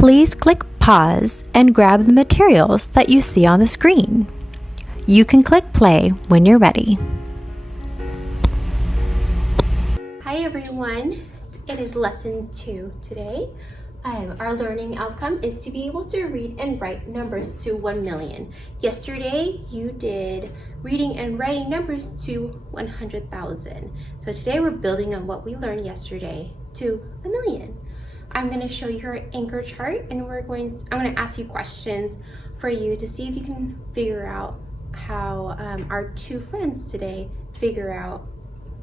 Please click pause and grab the materials that you see on the screen. You can click play when you're ready. Hi everyone, it is lesson 2 today. Our learning outcome is to be able to read and write numbers to 1 million. Yesterday you did reading and writing numbers to 100,000. So today we're building on what we learned yesterday to 1 million. I'm going to show you your anchor chart, and I'm going to ask you questions for you to see if you can figure out how our two friends today figure out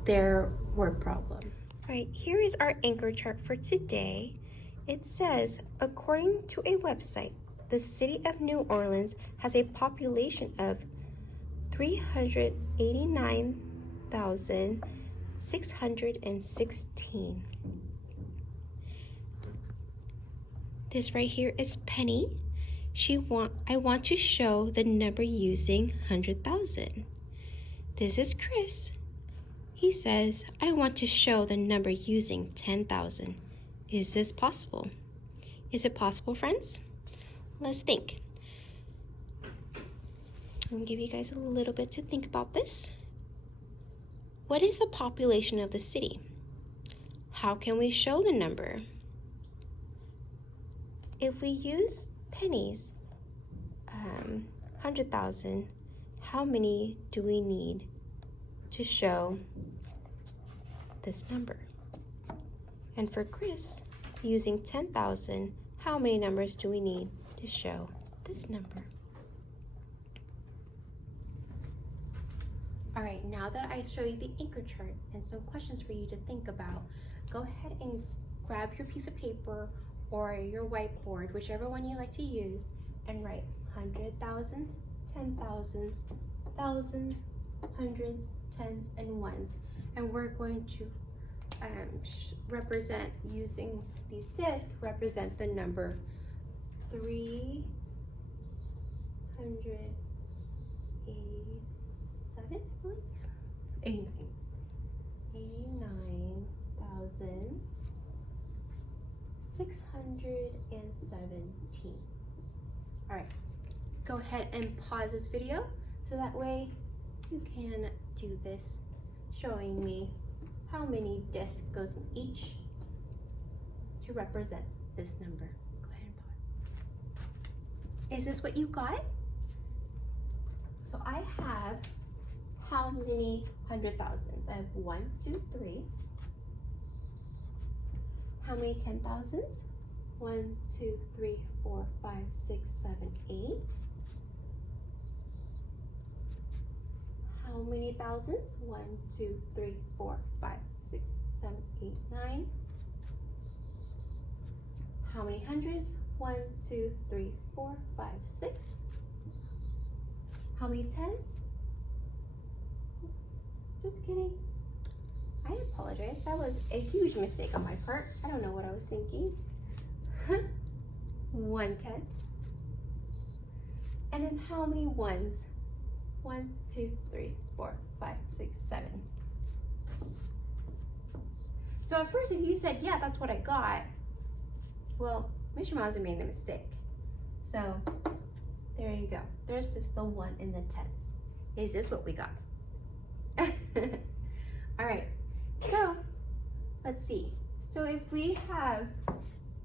their word problem. All right, here is our anchor chart for today. It says, according to a website, the city of New Orleans has a population of 389,616. This right here is Penny. I want to show the number using 100,000. This is Chris. He says, I want to show the number using 10,000. Is this possible? Is it possible, friends? Let's think. I'm going to give you guys a little bit to think about this. What is the population of the city? How can we show the number? If we use pennies, 100,000, how many do we need to show this number? And for Chris, using 10,000, how many numbers do we need to show this number? All right, now that I show you the anchor chart and some questions for you to think about, go ahead and grab your piece of paper or your whiteboard, whichever one you like to use, and write 100,000s, 10,000s, thousands, hundreds, tens, and ones. And we're going to represent, using these discs, represent the number 387, I believe? 89,617. All right, go ahead and pause this video so that way you can do this, showing me how many discs goes in each to represent this number. Go ahead and pause. Is this what you got? So I have how many 100,000s? I have 1, 2, 3. How many 10,000s? 1, 2, 3, 4, 5, 6, 7, 8. How many thousands? 1, 2, 3, 4, 5, 6, 7, 8, 9. How many hundreds? 1, 2, 3, 4, 5, 6. How many tens? Just kidding. I apologize. That was a huge mistake on my part. I don't know what I was thinking. 110. And then how many ones? 1, 2, 3, 4, 5, 6, 7. So at first, if you said, yeah, that's what I got, well, Mr. Mouser made a mistake. So there you go. There's just the 1 in the tens. Is this what we got? All right, so let's see. So if we have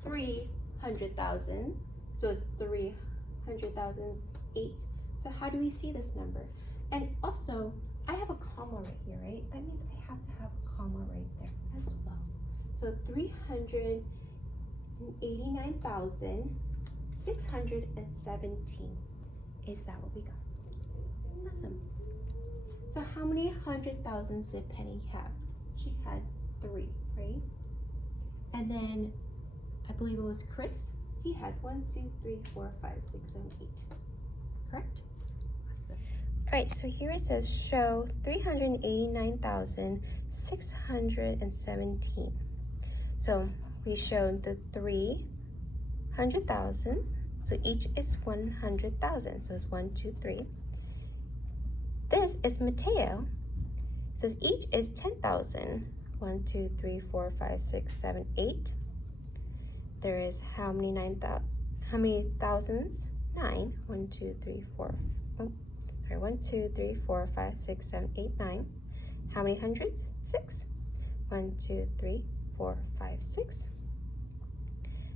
300,000s, so it's 300,000, 8. So how do we see this number? And also, I have a comma right here, right? That means I have to have a comma right there as well. So 389,617. Is that what we got? Awesome. So how many 100,000s did Penny have? She had 3, right? And then I believe it was Chris. He had 1, 2, 3, 4, 5, 6, 7, 8. Correct? Awesome. All right, so here it says show 389,617. So we showed the 300,000s. So each is 100,000. So it's 1, 2, 3. This is Mateo. It says each is 10,000. 1, 2, 3, 4, 5, 6, 7, 8. there is how many thousands? 9. 1, 2, 3, 4. Oh, sorry, 1, 2, 3, 4, 5, 6, 7, 8, 9. How many hundreds? 6. 1, 2, 3, 4, 5, 6.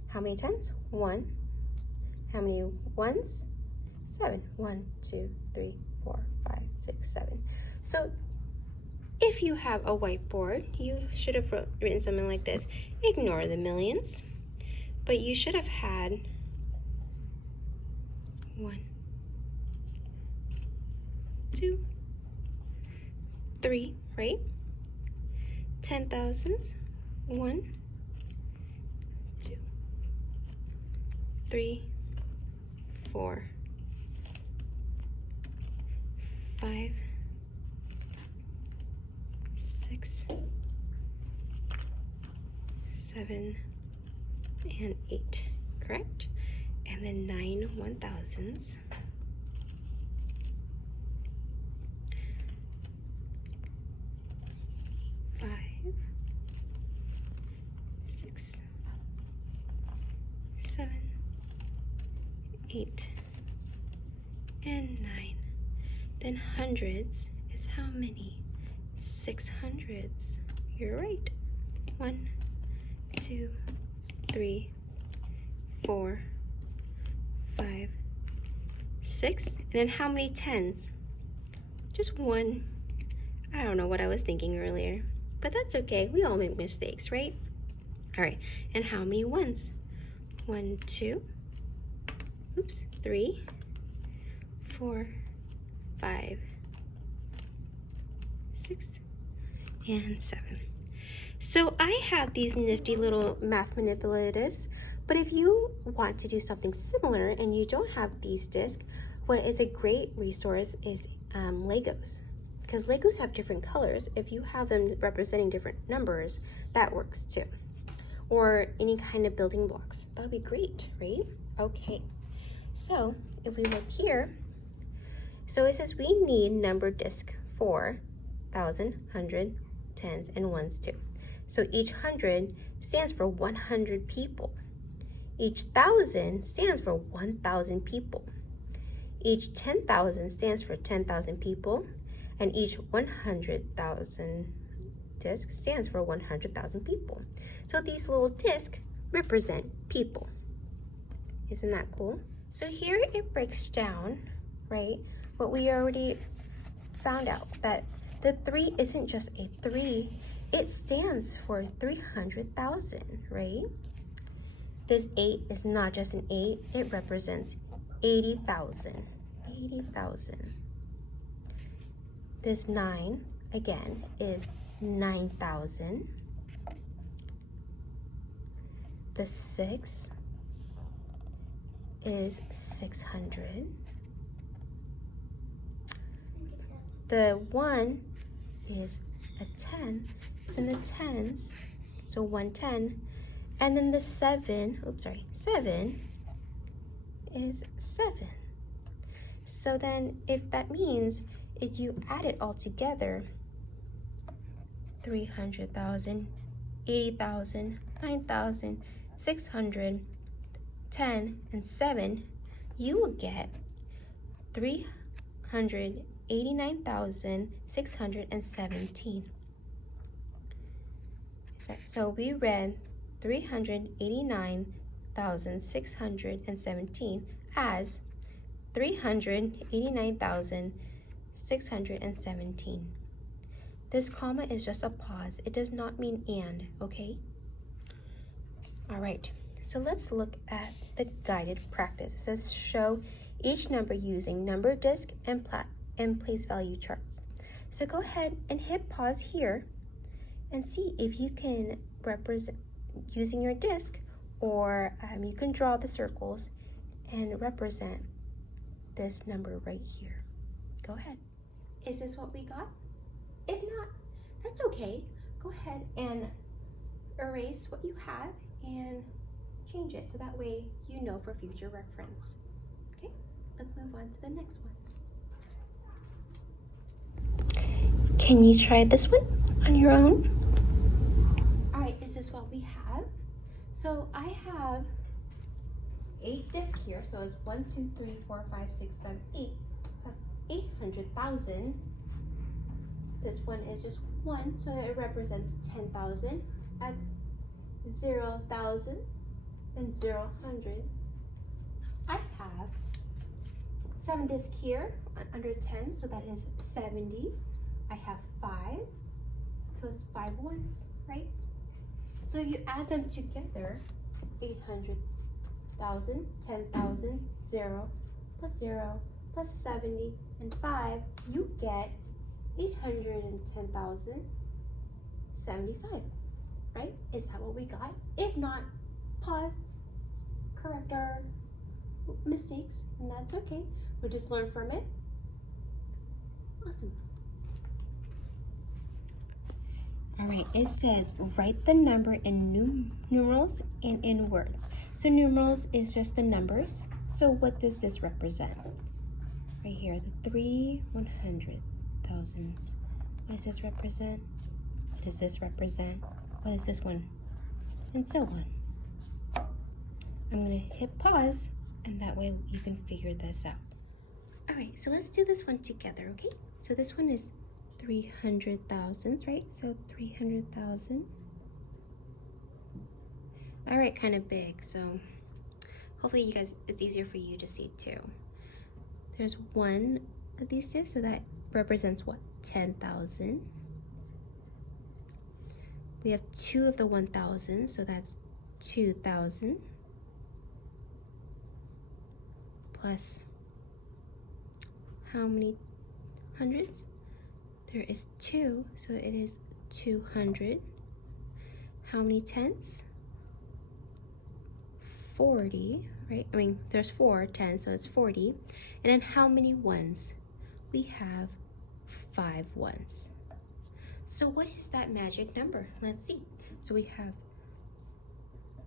How many tens? 1. How many ones? 7. 1, 2, 3, 4, 5, 6, 7. So if you have a whiteboard, you should have written something like this. Ignore the millions, but you should have had 1, 2, 3, right? 10,000s. 1, 2, 3, 4, 5, 6, 7, and 8, correct? And then 9 1,000s. 5, 6, 7, 8, and 9. Then hundreds is how many? 600s. You're right. 1, 2, 3, 4, 5, 6. And then how many tens? Just 1. I don't know what I was thinking earlier, but that's okay. We all make mistakes, right? All right. And how many ones? 1, 2, 3, 4, 5, 6, and 7. So I have these nifty little math manipulatives, but if you want to do something similar and you don't have these discs, what is a great resource is Legos, because Legos have different colors. If you have them representing different numbers, that works too. Or any kind of building blocks, that would be great, right? Okay, so if we look here, so it says we need number disc for 1,000, 100, tens, and ones too. So each 100 stands for 100 people. Each 1,000 stands for 1,000 people. Each 10,000 stands for 10,000 people. And each 100,000 disc stands for 100,000 people. So these little discs represent people. Isn't that cool? So here it breaks down, right, what we already found out, that the 3 isn't just a 3, it stands for 300,000, right? This 8 is not just an 8, it represents 80,000. 80,000. This 9, again, is 9,000. The 6 is 600. The 1 is a 10. It's in the tens, so 110. And then the 7 is 7. So then if that means if you add it all together, 300,000, 80,000, 9,000, 600, 10, and 7, you will get 389,617. So we read 389,617 as 389,617. This comma is just a pause. It does not mean and, okay? All right, so let's look at the guided practice. It says show each number using number disc and place value charts. So go ahead and hit pause here and see if you can represent using your disc, or you can draw the circles and represent this number right here. Go ahead. Is this what we got? If not, that's okay. Go ahead and erase what you have and change it so that way you know for future reference. Okay, let's move on to the next one. Can you try this one on your own? All right, is this what we have? So I have 8 discs here, so it's 1, 2, 3, 4, 5, 6, 7, 8. That's 800,000. This one is just 1, so it represents 10,000. Add 0,000 and 0,100. I have 7 discs here under 10, so that is 70. I have 5, so it's 5 ones, right? So if you add them together, 800,000, 10,000, 0, plus 0, plus 70, and 5, you get 810,075, right? Is that what we got? If not, pause, correct our mistakes, and that's okay. We'll just learn from it. Awesome. All right, it says write the number in numerals and in words. So numerals is just the numbers. So what does this represent? Right here, the 3 100,000s. What does this represent? What does this represent? What is this one? And so on. I'm gonna hit pause, and that way you can figure this out. All right, so let's do this one together, okay? So this one is 300,000, right? So 300,000. All right, kind of big, so hopefully you guys, it's easier for you to see too. There's one of these two, so that represents what? 10,000. We have 2 of the 1,000, so that's 2,000. Plus how many hundreds? There is 2, so it is 200. How many tenths? 40, right? I mean, there's 4 tens, so it's 40. And then how many ones? We have 5 ones. So what is that magic number? Let's see. So we have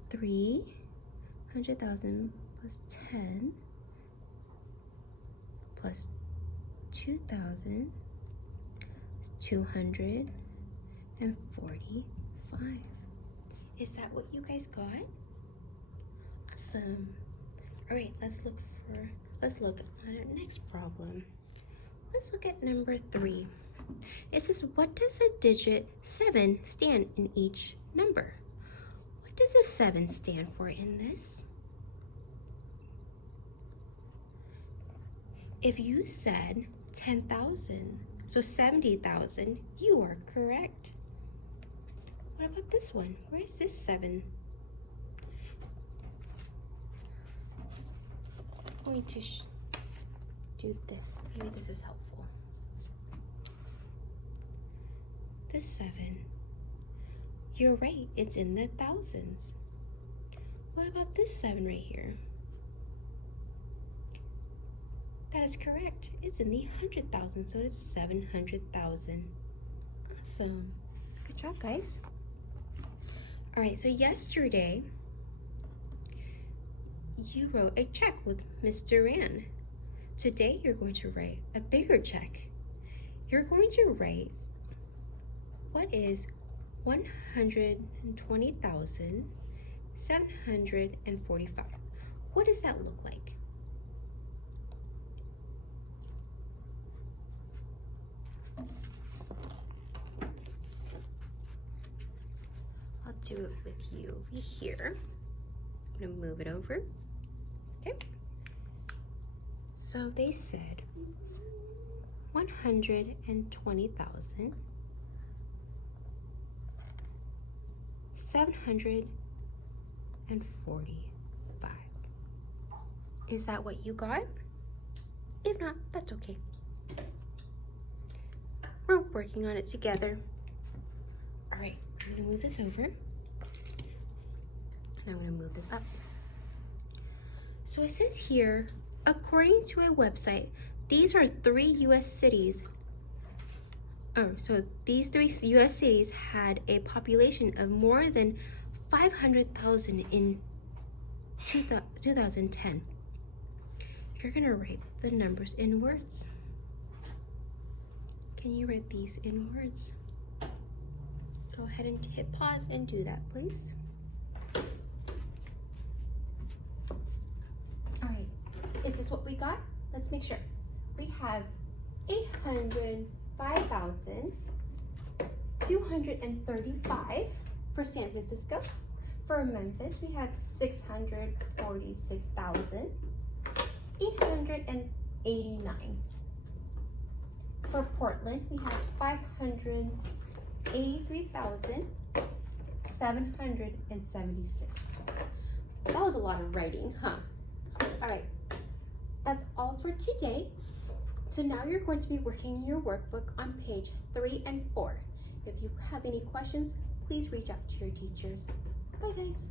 300,000 plus 10 plus 2,000 is 245. Is that what you guys got? Awesome. All right, let's look at our next problem. Let's look at number 3. It says, what does the digit 7 stand in each number? What does the 7 stand for in this? If you said 10,000, so 70,000, you are correct. What about this one? Where is this 7? I'm going to do this. Maybe this is helpful. This 7. You're right, it's in the thousands. What about this 7 right here? That is correct. It's in the 100,000, so it's 700,000. Awesome. Good job, guys. All right, so yesterday, you wrote a check with Miss Duran. Today, you're going to write a bigger check. You're going to write, what is 120,745? What does that look like? I'll do it with you over here. I'm gonna move it over. Okay. So they said 120,745. Is that what you got? If not, that's okay. We're working on it together. All right, I'm gonna move this over. And I'm gonna move this up. So it says here, according to a website, these are 3 US cities. So these 3 US cities had a population of more than 500,000 in 2010. You're gonna write the numbers in words. Can you write these in words? Go ahead and hit pause and do that, please. guess what we got? Let's make sure. We have 805,235 for San Francisco. For Memphis, we have 646,889. For Portland, we have 583,776. That was a lot of writing, huh? All right, that's all for today. So now you're going to be working in your workbook on page 3 and 4. If you have any questions, please reach out to your teachers. Bye, guys.